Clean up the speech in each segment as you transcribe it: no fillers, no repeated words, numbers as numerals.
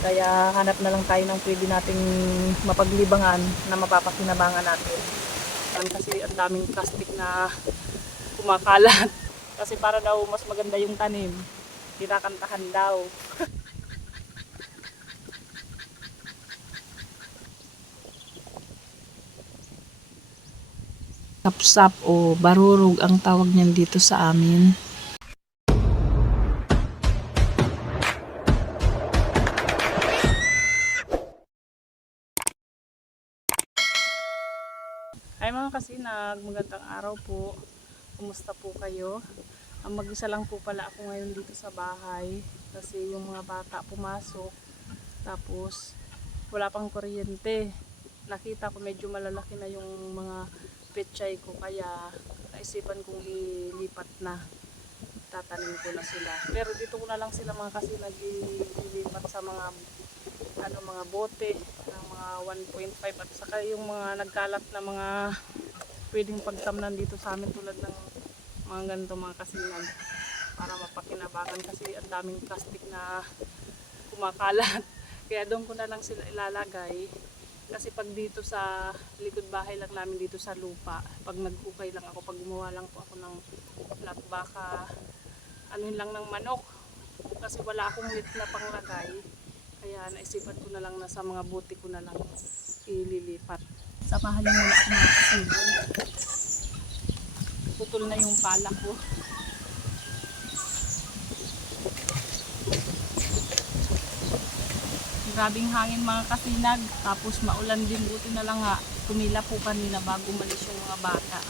Kaya hanap na lang tayo ng pwede nating mapaglibangan na mapapakinabangan natin. Kasi ang daming plastic na kumakalat. Kasi para daw mas maganda yung tanim. Kinakantahan daw. Sapsap o barurog ang tawag niyan dito sa amin. Ay mga kasinag, magandang araw po. Kumusta po kayo? Ang mag-isa lang po pala ako ngayon dito sa bahay kasi yung mga bata pumasok tapos wala pang kuryente. Nakita ko medyo malalaki na yung mga pechay ko kaya naisipan kong ilipat na. Tatanim ko na sila. Pero dito ko na lang sila mga kasinag ilipat sa mga mga bote ng mga 1.5 at saka yung mga nagkalat na mga pwedeng pagtamnan dito sa amin tulad ng mga ganito mga kasinag para mapakinabangan kasi ang daming plastic na kumakalat. Kaya doon ko na lang sila ilalagay kasi pag dito sa likod bahay lang namin dito sa lupa, pag nag-ukay lang ako, pag gumawa lang po ako ng flat baka anuhin lang ng manok kasi wala akong net na panglagay. Kaya naisipan ko na lang na sa mga buti ko na lang ililipat. Samahan niyo muna ako mga kasinag. Putol na yung pala ko. Grabing hangin mga kasinag. Tapos maulan din, buti na lang nga. Tumila po kanina bago malis yung mga bata.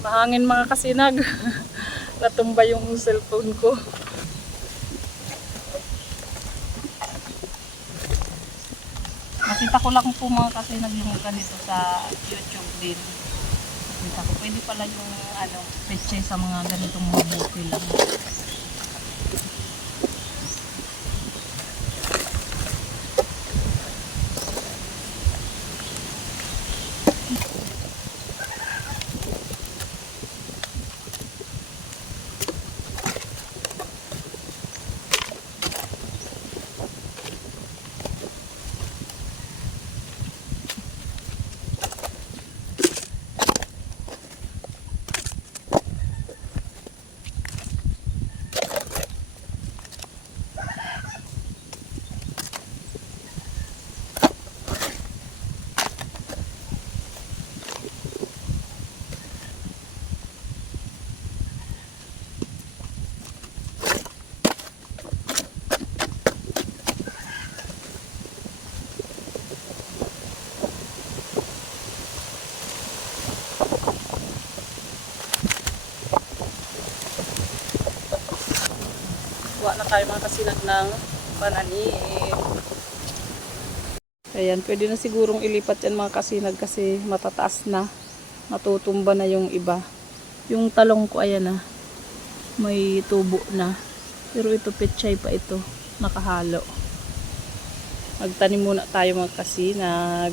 Mahangin mga kasinag. Natumba yung cellphone ko. Nakita ko lang po mga kasinag yung ganito sa YouTube din. Nakita ko pwede pala yung peche sa mga ganitong mga buti lang. Kuha na tayo mga kasinag ng pananim. Ayan, pwede na sigurong ilipat yan mga kasinag kasi matataas na. Matutumba na yung iba. Yung talong ko ayan na. May tubo na. Pero ito pechay pa ito. Nakahalo. Magtanim muna tayo mga kasinag.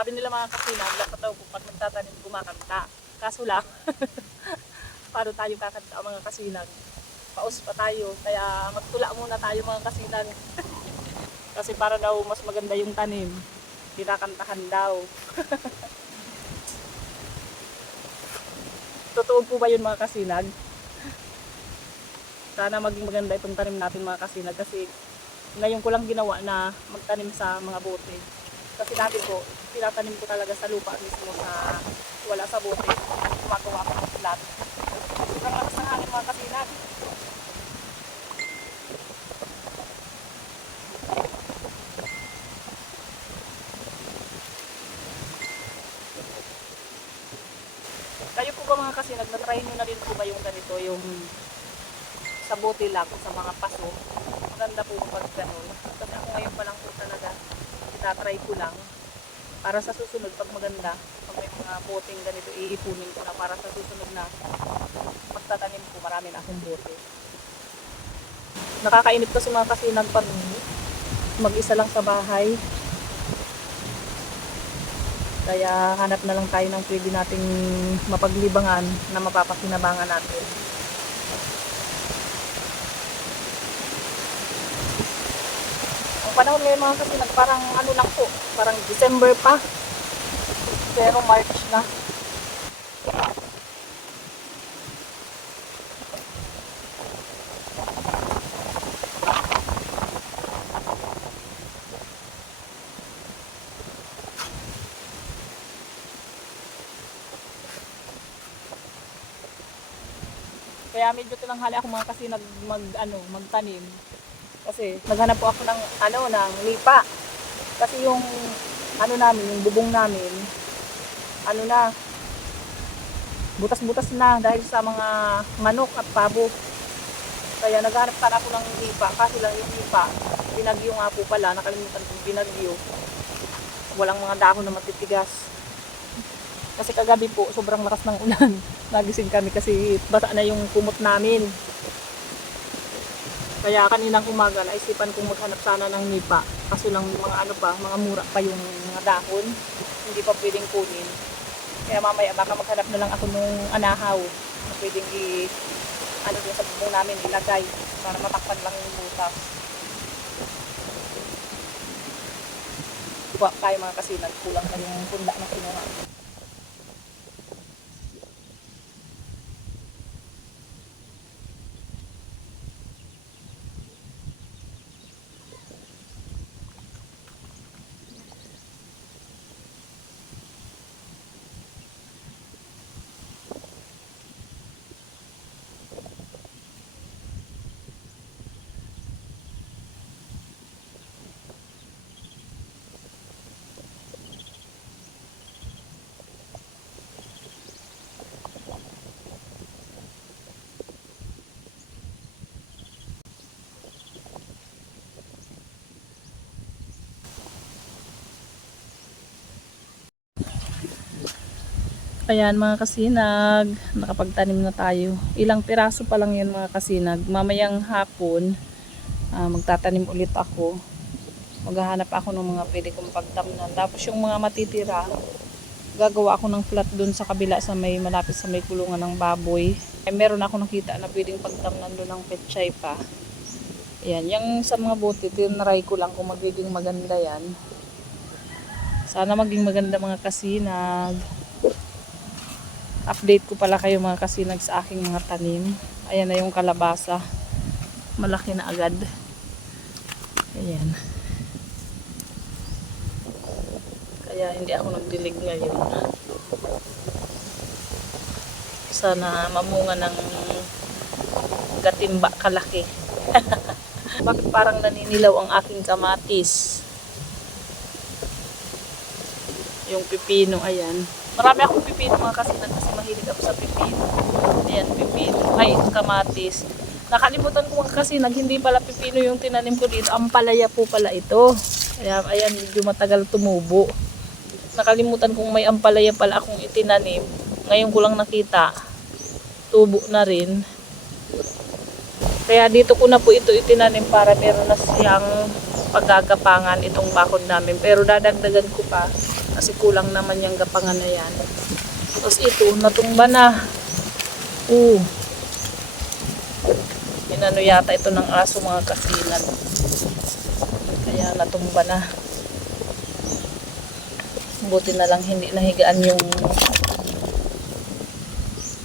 Sabi nila mga kasinag, dapat daw pag nagtatanim kumakanta. Kaso lang, paano tayo kakanta mga kasinag? Paus pa tayo, kaya magtula muna tayo mga kasinag. Kasi para daw mas maganda yung tanim. Kinakantahan daw. Totoo po ba yun mga kasinag? Sana maging maganda itong tanim natin mga kasinag. Kasi ngayon ko lang ginawa na magtanim sa mga bote. Kasi dati po, tinatanim ko talaga sa lupa mismo sa wala sa bote. Gumagawa ko ng flat. Sobrang lakas ng hangin mga kasinag. Kayo po ba mga kasinag, na-try nyo na rin po ba yung ganito, yung sa bote lang, sa mga paso? Maganda po pag ganun. Kasi ako ngayon pa lang po talaga, itatry ko lang. Para sa susunod, pag maganda, pag may mga boteng ganito, iipunin ko na para sa susunod na pagtatanim ko, marami na akong bote. Nakakainip kasi mga kasinag pag mag-isa lang sa bahay. Kaya hanap na lang tayo ng pwede nating mapaglibangan na mapapakinabangan natin. Ang panahon ngayon mga kasinag, parang ano lang po, parang December pa. Pero March na. Kaya medyo tinanghali ako mga kasi magtanim. Kasi naghanap po ako ng ng lipa. Kasi yung namin, yung bubong namin, butas-butas na dahil sa mga manok at pabo. Kaya naghanap sana ako ng lipa. Kasi lang yung lipa, binagyo nga po pala, nakalimutan kong binagyo. Walang mga dahon na matitigas. Kasi kagabi po, sobrang lakas ng ulan. Nagising kami kasi basa na yung kumot namin. Kaya kaninang umaga, naisipan kong maghanap sana ng nipa. Kaso lang mga mura pa yung mga dahon. Hindi pa pwedeng kunin. Kaya mamaya baka maghanap na lang ako nung anahaw. Na pwedeng din sa bubong namin ilagay. Para matakpan lang yung butas. Kaya mga kasi nagkulang na yung punda ng kinuha. Ayan mga kasinag, nakapagtanim na tayo. Ilang piraso pa lang yan mga kasinag. Mamayang hapon, magtatanim ulit ako. Maghahanap ako ng mga pwede kong pagtamnan. Tapos yung mga matitira, gagawa ako ng flat dun sa kabila sa malapit sa may kulungan ng baboy. Meron ako nakita na pwedeng pagtamnan dun ng pechay pa. Ayan, yung sa mga bote, tinry ko lang kung magiging maganda yan. Sana maging maganda mga kasinag. Update ko pala kayo mga kasinag sa aking mga tanim. Ayan na yung kalabasa. Malaki na agad. Ayan. Kaya hindi ako nagdilig ngayon. Sana mamunga ng gatimba kalaki. Bakit parang naninilaw ang aking kamatis? Yung pipino, ayan. Marami akong pipino mga kasinag kasi mahilig ako sa pipino. Ayan, pipino. Ay, kamatis. Nakalimutan ko mga kasinag, hindi pala pipino yung tinanim ko dito. Ampalaya po pala ito. Kaya, ayan, medyo matagal tumubo. Nakalimutan kong may ampalaya pala akong itinanim. Ngayon ko lang nakita. Tubo na rin. Kaya dito ko na po ito itinanim para meron na siyang paggagapangan itong bakod namin. Pero dadagdagan ko pa. Kasi kulang naman yung gapangan na yan. Tapos ito, natumba na. Inano yata ito ng aso mga kasinag. Kaya natumba na. Buti na lang hindi nahigaan yung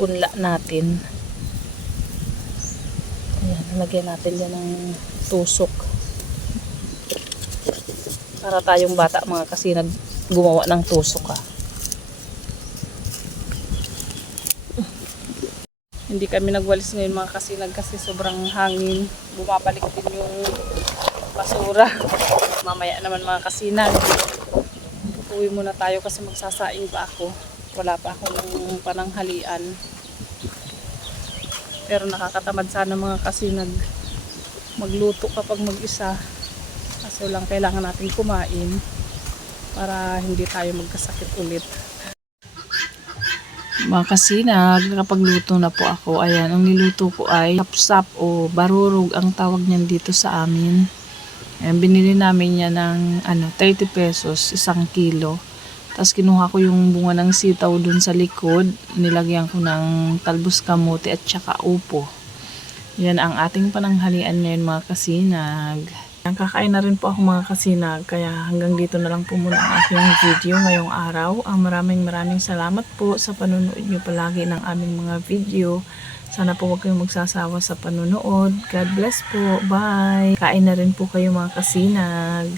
punla natin. Ayan, lagyan natin yan ng tusok. Para tayong bata mga kasinag gumawa ng tusok Hindi kami nagwalis ngayon mga kasinag kasi sobrang hangin. Bumabalik din yung basura. Mamaya naman mga kasinag. Uwi muna tayo kasi magsasaing pa ako. Wala pa akong pananghalian. Pero nakakatamad sana mga kasinag magluto kapag mag-isa. Kaso lang kailangan natin kumain para hindi tayo magkasakit ulit. Mga kasinag, nakapagluto na po ako. Ayan, ang niluto ko ay sapsap o barurog ang tawag niyan dito sa amin. Ayan, binili namin yan ng 30 pesos, 1 kilo. Tapos kinuha ko yung bunga ng sitaw dun sa likod. Nilagyan ko ng talbos kamote at saka upo. Yan ang ating pananghalian ngayon mga kasinag. Kakain na rin po ako mga kasinag, kaya hanggang dito na lang po muna ang aking video ngayong araw. Maraming salamat po sa panonood nyo palagi ng aming mga video. Sana po huwag kayong magsasawa sa panonood. God bless po. Bye! Kain na rin po kayo mga kasinag.